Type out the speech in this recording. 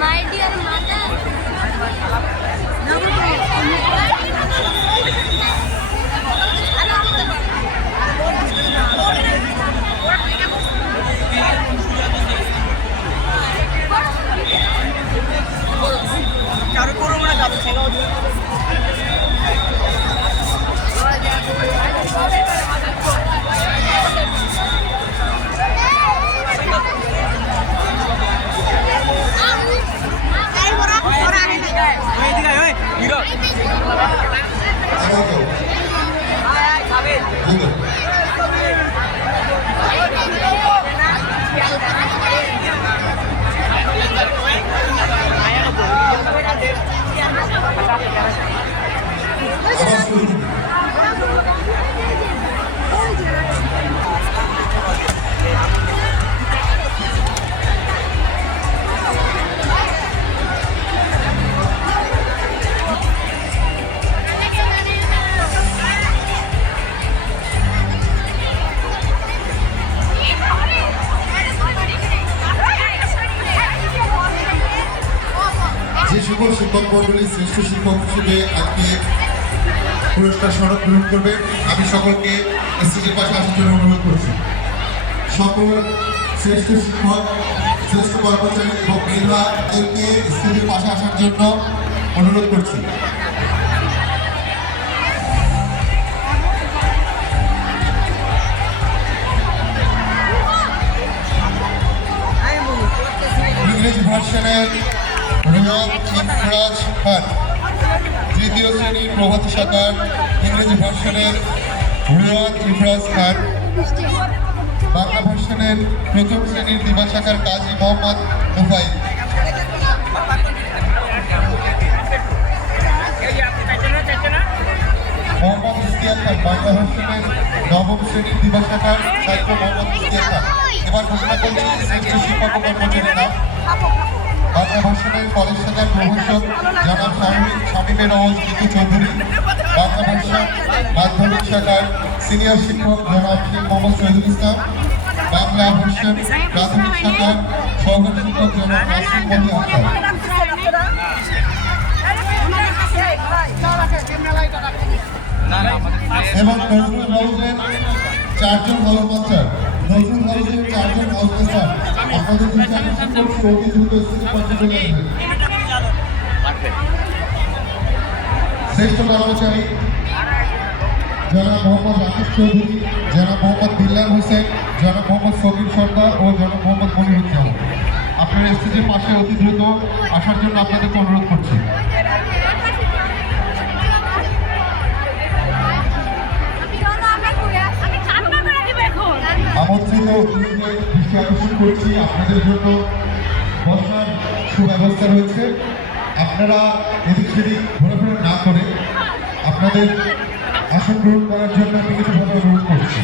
My dear mother. যে সকল শিক্ষক মন্ডলী শ্রেষ্ঠ শিক্ষক হিসেবে আজকে পুরস্কার স্মারক গ্রহণ করবে, আমি সকলকে স্টেজের পাশে আসার জন্য অনুরোধ করছি। সকল শ্রেষ্ঠ শিক্ষক, শ্রেষ্ঠ কর্মচারী এবং মেধাদেরকে স্টেজের পাশে আসার জন্য অনুরোধ করছি। ইংরেজি ভার্সনের রুয়াদ ইমরাজ খান, তৃতীয় শ্রেণীর প্রভাতী শাখার ইংরেজি ভার্সনের রুয়াদ ইমরাজ খান, বাংলা ভার্সনের প্রথম শ্রেণীর দিবা শাখার কাজী মোহাম্মদ মুফাইল, মোহাম্মদ ইশতিয়াক খান, বাংলা ভার্সনের নবম শ্রেণীর দিবা শাখার ছাত্র মোহাম্মদ ইশতিয়াক খান। এবার ঘোষণা করছি শ্রেষ্ঠ শিক্ষক ও কর্মচারীর নাম। বাংলা ভার্সনের কলেজ শাখার প্রভাষক জনাব শামীমের রহমান জিতু চৌধুরী, বাংলা ভাষা মাধ্যমিক শাখার সিনিয়র শিক্ষক জনাব শেখ মোহাম্মদ শহীদুল ইসলাম, বাংলা ভার্সন প্রাথমিক শাখার সহকারী শিক্ষক জনাব নাসির মতি আক্তার। এবং নজরুল হাউসের চারজন হলমাস্টার, নজরুল হাউসের চারজন হলমাস্টার আপনাদের বিচারের শিক্ষক অতি দ্রুত স্থিতি পর্যন্ত শ্রেষ্ঠ কর্মচারী জনাব মোহাম্মদ রাকিব চৌধুরী, জনাব মোহাম্মদ বিল্লাল হোসেন, জনাব মোহাম্মদ সকির সর্দার ও জনাব মোহাম্মদ মনিরুজ্জামান। আপনারা স্টেজের পাশে অতি দ্রুত আসার জন্য আপনাদেরকে অনুরোধ করছি। আমন্ত্রিত অতিথিদের দৃষ্টি আকর্ষণ করছি, আপনাদের জন্য বসার সুব্যবস্থা রয়েছে। আপনারা এদিক সেদিক ঘোরাফেরা না করে আপনাদের আসন গ্রহণ করার জন্য আমি কিছু অনুরোধ করছি।